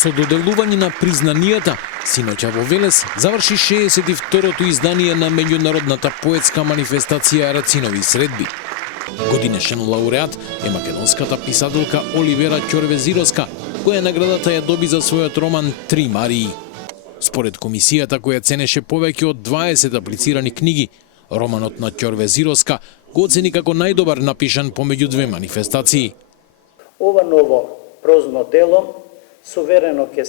Со доделување на признанијата, синоќа во Велес заврши 62-то издание на меѓународната поетска манифестација Рацинови средби. Годинешен лауреат е македонската писателка Оливера Ќорвезировска, која наградата ја доби за својот роман Три Марии. Според комисијата која ценеше повеќе од 20 аплицирани книги, романот на Ќорвезировска го оцени како најдобар напишан помеѓу две манифестации. Ова ново прозно дело суверено ќе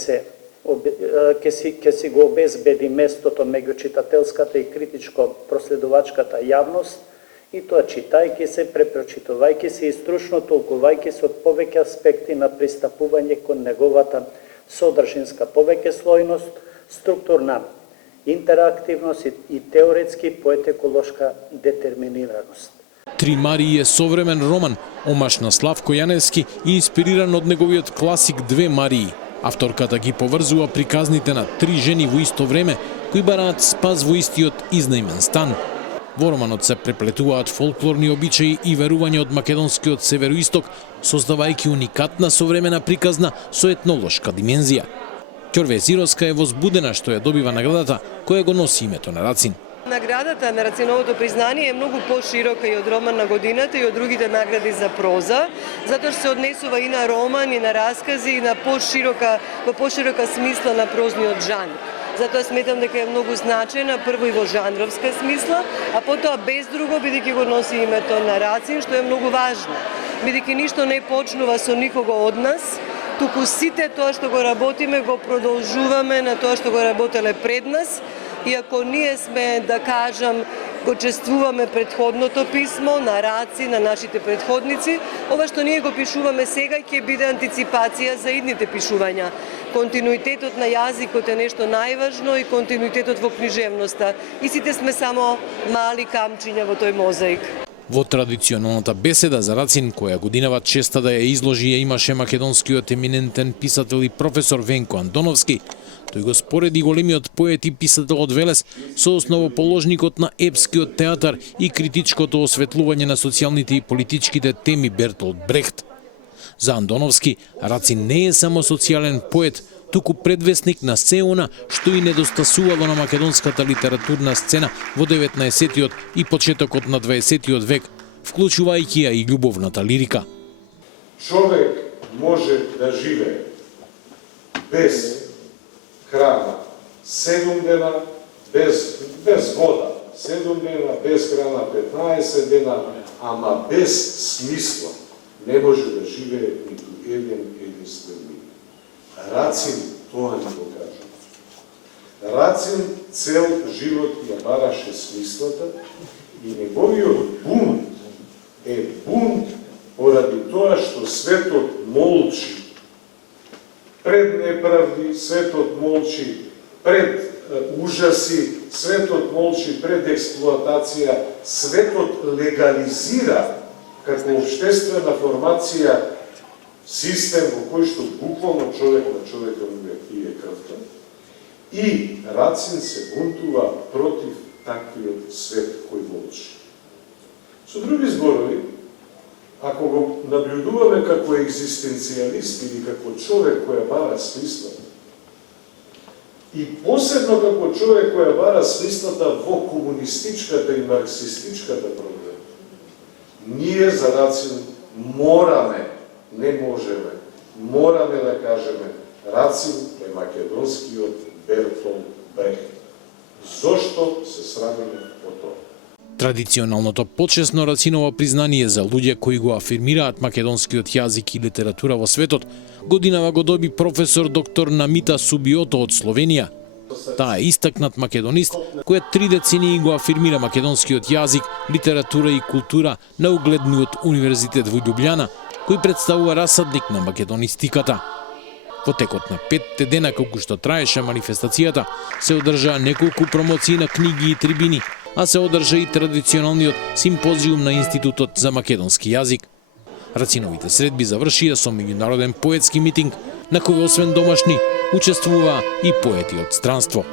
си го обезбеди местото меѓу читателската и критичко-проследувачката јавност, и тоа читајќи се, препрочитувајќи се и стручно толкувајќи се од повеќе аспекти на пристапување кон неговата содржинска повеќе слојност, структурна интерактивност и теоретски поетеколошка детерминираност. Три Марии е современ роман, омаш на Славко Јаневски и инспириран од неговиот класик Две Марии. Авторката ги поврзува приказните на три жени во исто време, кои бараат спас во истиот изнајмен стан. Во романот се преплетуваат фолклорни обичаи и верувања од македонскиот североисток, создавајќи уникатна современа приказна со етнолошка димензија. Ќорвезировска е возбудена што ја добива наградата, која го носи името на Рацин. Наградата на Рациновото признание е многу поширока и од роман на годината и од другите награди за проза, затоа што се однесува и на роман, и на раскази, и на во поширока смисла на прозниот жанр. Затоа сметам дека е многу значајна, прво и во жанровска смисла, а потоа без друго, бидејќи го носи името на Рацин, што е многу важно. Бидејќи ништо не почнува со никого од нас, туку сите тоа што го работиме, го продолжуваме на тоа што го работеле пред нас, и ако ние сме, да кажам, го чествуваме предходното писмо на Рацин, на нашите предходници, ова што ние го пишуваме сега ќе биде антиципација за идните пишувања. Континуитетот на јазикот е нешто најважно и континуитетот во книжевноста. И сите сме само мали камчиња во тој мозаик. Во традиционалната беседа за Рацин, која годинава честа да ја изложи, ја имаше македонскиот еминентен писател и професор Венко Андоновски. Тој го спореди големиот поет и писател од Велес со основоположникот на епскиот театар и критичкото осветлување на социјалните и политичките теми Бертолд Брехт. За Андоновски, Рацин не е само социјален поет, туку предвесник на се она што и недостасувало на македонската литературна сцена во 19-тиот и почетокот на 20-тиот век, вклучувајќи ја и љубовната лирика. Човек може да живее без храна 7 дена, без вода 7 дена, без храна 15 дена, ама без смисла не може да живее ниту еден единствен миг. Рацин тоа не го кажа. Рацин цел живот ја бараше смислата и неговиот бунт е бунт поради тоа што светот молчи пред неправди, светот молчи пред ужаси, светот молчи пред експлоатација, светот легализира како општествена формација систем во кој што буквално човек на човека му пие крвта, и Рацин се бунтува против таквиот свет кој молчи. Со други зборови, ако го наблюдуваме како екзистенцијалист или како човек која бара смислата, и посебно како човек која бара смислата во комунистичката и марксистичката проблема, ние за Рацин мораме, не можеме, мораме да кажеме, Рацин е македонскиот Бертолд Брехт. Зошто се срамиме по тоа? Традиционалното почесно Рациново признание за луѓе кои го афирмираат македонскиот јазик и литература во светот, годинава го доби професор доктор Намита Субиото од Словенија. Таа е истакнат македонист која 3 децении го афирмира македонскиот јазик, литература и култура на угледниот универзитет во Љубљана, кој представува расадник на македонистиката. Во текот на 5 дена колку што траеше манифестацијата, се одржаа неколку промоции на книги и трибини, а се одржа и традиционалниот симпозиум на Институтот за македонски јазик. Рациновите средби завршија со меѓународен поетски митинг, на кој освен домашни, учествуваа и поети од странство.